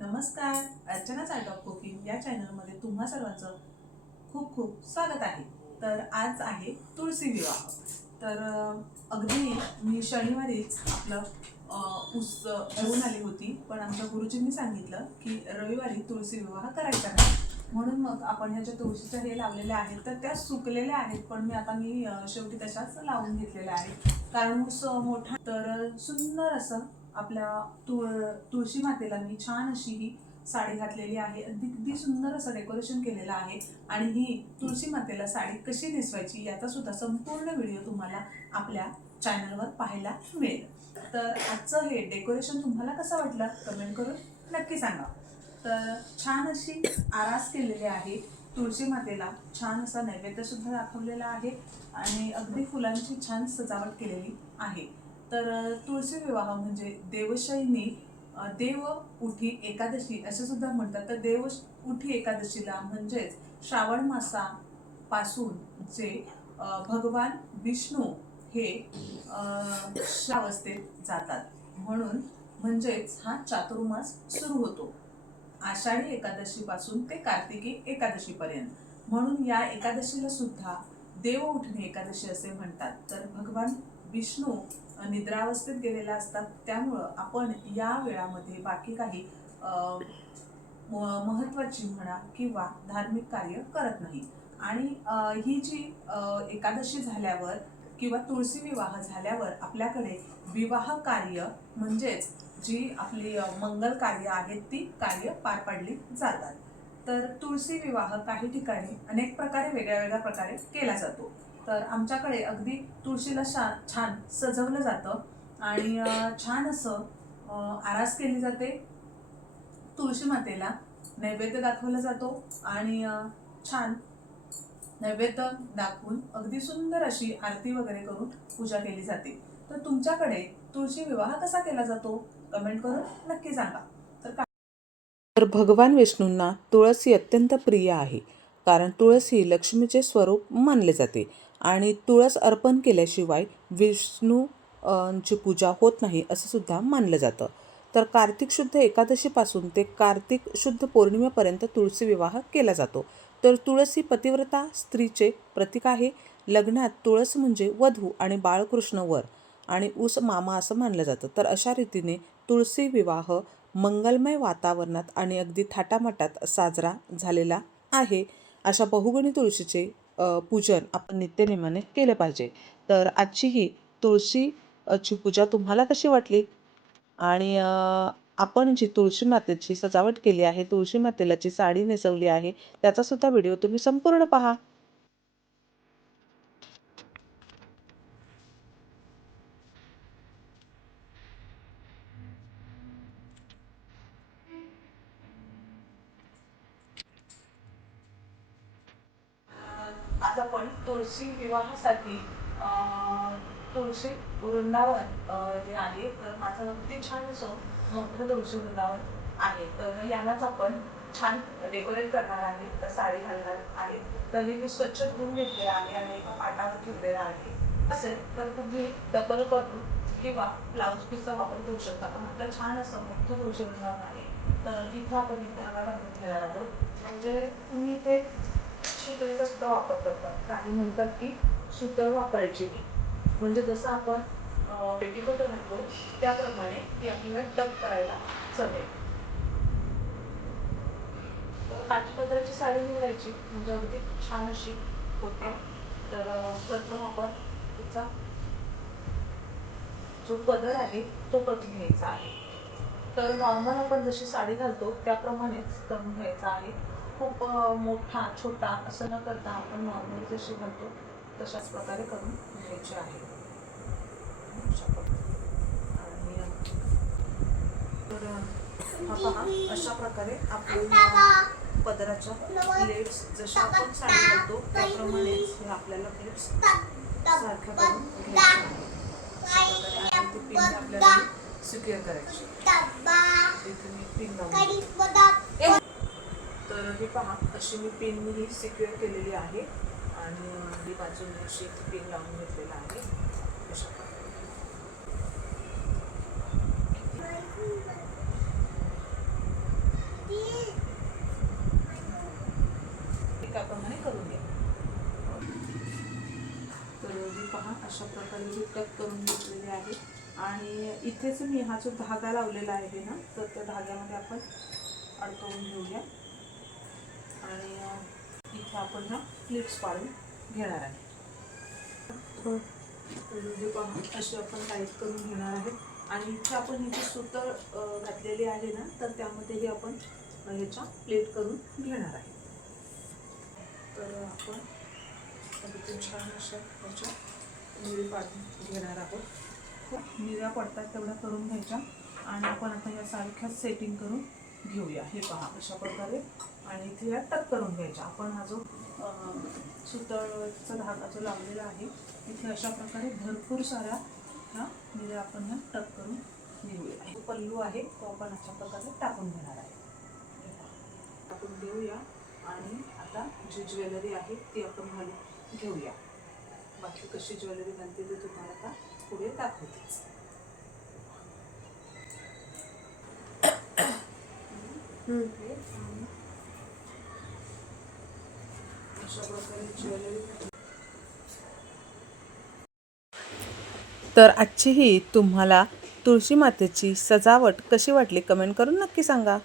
नमस्कार. अर्चनाच art of cooking या चॅनलमध्ये तुम्हा सर्वांचं खूप खूप स्वागत आहे. तर आज आहे तुळशी विवाह. तर अगदी मी शनिवारीच आपलं उस ऊस घेऊन आली होती. पण आमच्या गुरुजींनी सांगितलं की रविवारी तुळशी विवाह करायचा नाही. म्हणून मग आपण ह्या ज्या तुळशीच्या हे लावलेल्या आहेत तर त्या सुकलेल्या आहेत. पण मी आता मी शेवटी तशाच लावून घेतलेल्या आहेत. कारण ऊस मोठा तर सुंदर असं आपल्या तुळ तुळशी मातेला मी छान अशी ही साडी घातलेली आहे. अगदी अगदी सुंदर असं डेकोरेशन केलेलं आहे. आणि ही तुळशी मातेला साडी कशी नेसवायची याचा सुद्धा संपूर्ण व्हिडिओ तुम्हाला आपल्या चॅनलवर पाहायला मिळेल. तर आजचं हे डेकोरेशन तुम्हाला कसं वाटलं कमेंट करून नक्की सांगा. तर छान अशी आरास केलेली आहे. तुळशी मातेला छान असा नैवेद्य सुद्धा दाखवलेला आहे. आणि अगदी फुलांची छान सजावट केलेली आहे. तर तुळशी विवाह म्हणजे देवशयनी देव उठी एकादशी असे सुद्धा म्हणतात. तर देव उठी एकादशीला म्हणजेच श्रावण मासापासून जे भगवान विष्णू हे श्रावस्थेत जातात. म्हणून म्हणजेच हा चातुर्मास सुरू होतो. आषाढी एकादशीपासून ते कार्तिकी एकादशीपर्यंत. म्हणून या एकादशीला सुद्धा देव उठणे एकादशी असे म्हणतात. तर भगवान विष्णू निद्रावस्थेत गेलेला असतात. त्यामुळं आपण या वेळामध्ये बाकी काही महत्वाची महत्त्वाची म्हणा किंवा धार्मिक कार्य करत नाही. आणि ही जी एकादशी झाल्यावर किंवा तुळशी विवाह झाल्यावर आपल्याकडे विवाह कार्य म्हणजेच जी आपली मंगल कार्य आहेत ती कार्य पार पाडली जातात. तर तुळशी विवाह काही ठिकाणी अनेक प्रकारे वेगळ्या वेगळ्या प्रकारे केला जातो. तर आमच्याकडे अगदी तुळशीला शा छान सजवलं जातं. आणि छान असं आरास केली जाते. तुळशी मातेला नैवेद्य दाखवला जातो. आणि छान नैवेद्य दाखवून अगदी सुंदर अशी आरती वगैरे करून पूजा केली जाते. तर तुमच्याकडे तुळशी विवाह कसा केला जातो? कमेंट करून नक्की सांगा. तर तर भगवान विष्णूंना तुळस ही अत्यंत प्रिय आहे. कारण तुळस ही लक्ष्मीचे स्वरूप मानले जाते. आणि तुळस अर्पण केल्याशिवाय विष्णू ची पूजा होत नाही असं सुद्धा मानलं जातं. तर कार्तिक शुद्ध एकादशीपासून ते कार्तिक शुद्ध पौर्णिमेपर्यंत तुळशी विवाह केला जातो. तर तुळस ही पतिव्रता स्त्रीचे प्रतीक आहे. लग्नात तुळस म्हणजे वधू आणि बाळकृष्ण वर आणि ऊस मामा असं मानलं जातं. तर अशा रीतीने तुळशी विवाह मंगलमय वातावरणात आणि अगदी थाटामाटात साजरा झालेला आहे. अशा बहुगुणी तुळशीचे पूजन आपण नित्यनेमाने केलं पाहिजे. तर आजची ही तुळशीची पूजा तुम्हाला कशी वाटली? आणि आपण जी तुळशी मातेची सजावट केली आहे तुळशी मातेला जी साडी नेसवली आहे त्याचासुद्धा व्हिडिओ तुम्ही संपूर्ण पहा. आपण तुळशी विवाहासाठी तुळशी वृंदावन जे आहे तर माझं अगदी छान असं मोठं तुळशी वृंदावन आहे. तर यालाच आपण छान डेकोरेट करणार आहे तर साडी घालणार आहे. तर हे मी स्वच्छ धुवून घेतले आहे आणि एका पाटावर ठेवलेलं आहे. असेल तर तुम्ही डबल करून किंवा ब्लाऊज पीसचा वापर करू शकता. पण आपलं छान असं मोठं तुळशी वृंदावन आहे. तर इथं आपण इथे धागा बांधून घेणार आहोत. म्हणजे तुम्ही वापर करतात काही म्हणतात की सुतं वापरायची नाही. म्हणजे जसं आपण पेटीकोट घालतो त्याप्रमाणे ती आपल्याला टक करायला चढेल काठपदराची साडी निवडायची म्हणजे अगदी छान अशी होते. तर प्रथम आपण तिचा जो पदर आहे तो करून घ्यायचा आहे. तर नॉर्मल आपण जशी साडी घालतो त्याप्रमाणेच करून घ्यायचा आहे. खूप मोठा छोटा असं न करता आपण नॉर्मल जशी घालतो तशाच प्रकारे करून घ्यायचे आहे. अशा आणि तर हा पहा अशा प्रकारे आपण पदराच्या प्लेट्स जशा आपण साडी घालतो त्याप्रमाणेच हे आपल्याला प्लेट्स सारख्या करून घ्यायच्या आणि पिन आपल्याला सिक्युअर करायची. इथे मी पिन लावून तर हे पहा अशी मी पिन ही सिक्युअर केलेली आहे. आणि ही बाजूने अशी पिन लावून घेतलेला आहे. अशा एकाप्रमाणे करून घ्या. तर हे पहा अशा प्रकारे मी टक करून घेतलेले आहे. आणि इथेच मी हा जो धागा लावलेला आहे ना तर त्या धाग्यामध्ये आपण अडकवून घेऊया. इथे आपण ह्या प्लेट्स पाडून घेणार आहे. हे. अशी आपण टाईट करून घेणार आहे. आणि इथे आपण ही जी घातलेली आहे ना तर त्यामध्येही आपण ह्याच्या प्लेट करून घेणार आहे. तर आपण अगदी छान अशा ह्याच्या मिरी पाडून घेणार आहोत. मिऱ्या पडतात तेवढ्या करून घ्यायच्या आणि आपण आता या सारख्याच सेटिंग करून घेऊया. हे पहा अशा प्रकारे आणि इथे या टक करून घ्यायच्या. आपण हा जो सुतळचा धागा जो लावलेला आहे इथे अशा प्रकारे भरपूर साऱ्या ह्या मिऱ्या म्हणजे आपण ह्या टक करून घेऊया. जो पल्लू आहे तो आपण अशा प्रकारे टाकून घेणार आहे. टाकून घेऊया. आणि आता जी ज्वेलरी आहे ती आपण घालून घेऊया. बाकी कशी ज्वेलरी घालते ते तुम्हाला आता पुढे दाखवतेच हे आणि अशा प्रकारे ज्वेलरी तर आजची ही तुम्हाला तुळशी मातेची सजावट कशी वाटली कमेंट करून नक्की सांगा.